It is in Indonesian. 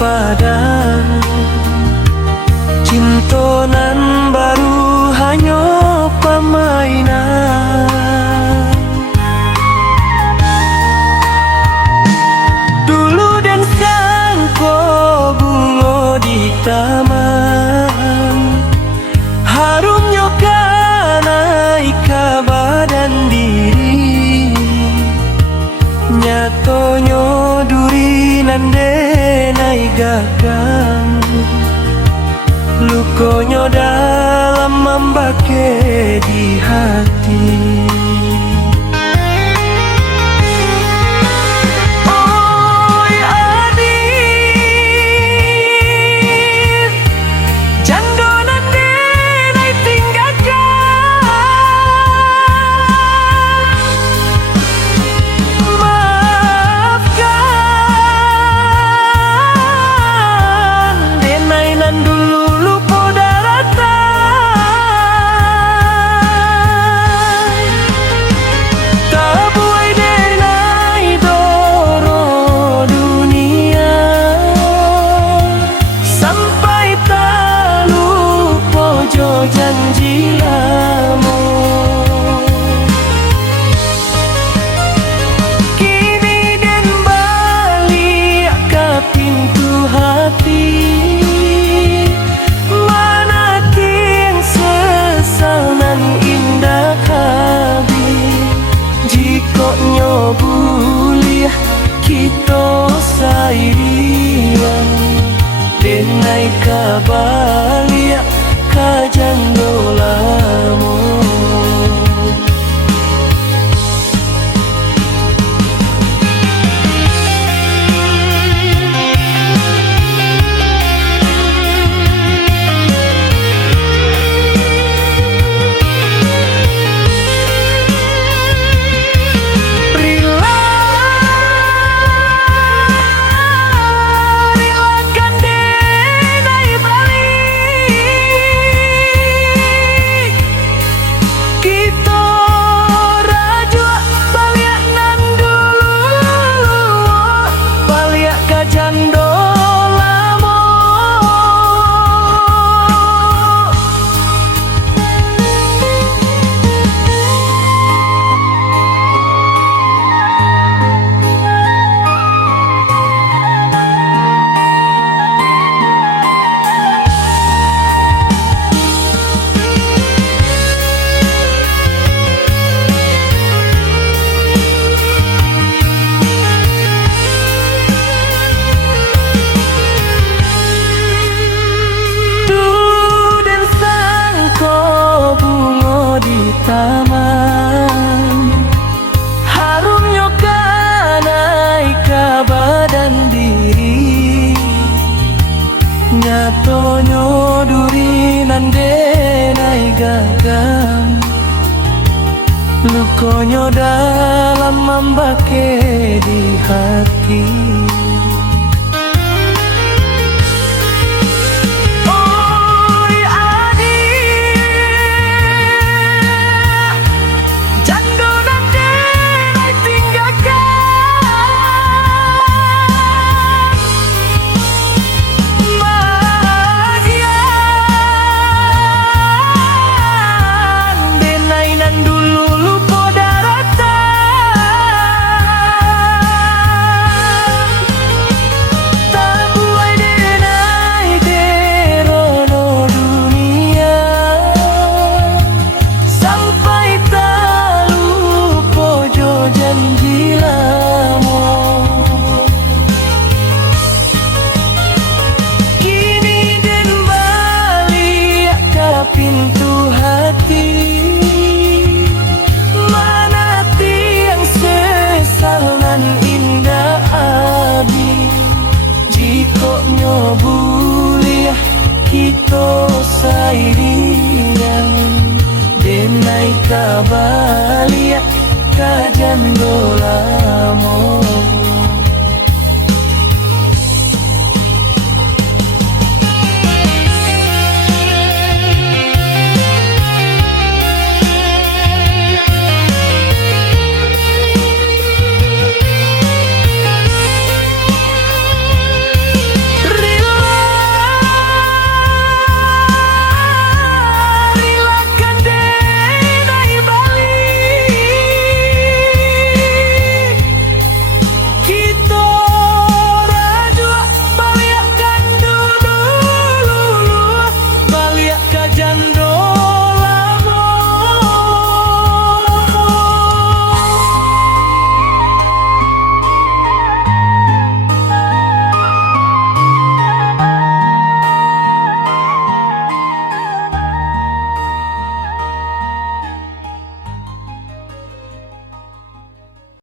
padang cintonan baru hanya pamainan. Dulu dan sangko bunga di taman, harumnya kanai ka badan diri, nyatonyo duri nande nai gagang, lukonyo dalam membake di hati. Oi adik, jando nande nai tinggalkan, maafkan denai nan dulu lupa daratan. Tabuai denai doro dunia, sampai tak lupa jo janji lama. Kini den balik ke pintu hati, mana ting sesal nan indah habis. Jika nyobuliah kita sairian, denai kabalia kajando lamo. Relakan denai balik, kita rajua balik nan dulu, balik ka jando lamo. Dulu dan sangko bunga di taman, harumnya kanai ka badan diri, nyatonyo duri nande nai gagang, lukonyo dalam membake di hati. Oi adik, jando nande nai tinggalkan, maafkan denai nan dulu lupa daratan. Tabuai denai derono dunia, sampai tak lupa jo janji lama. Kini den balik ke pintu hati, mana tiang sesal nan indah abis. Jika nyobuliah kita sairian, denai kabalia kajando lamo.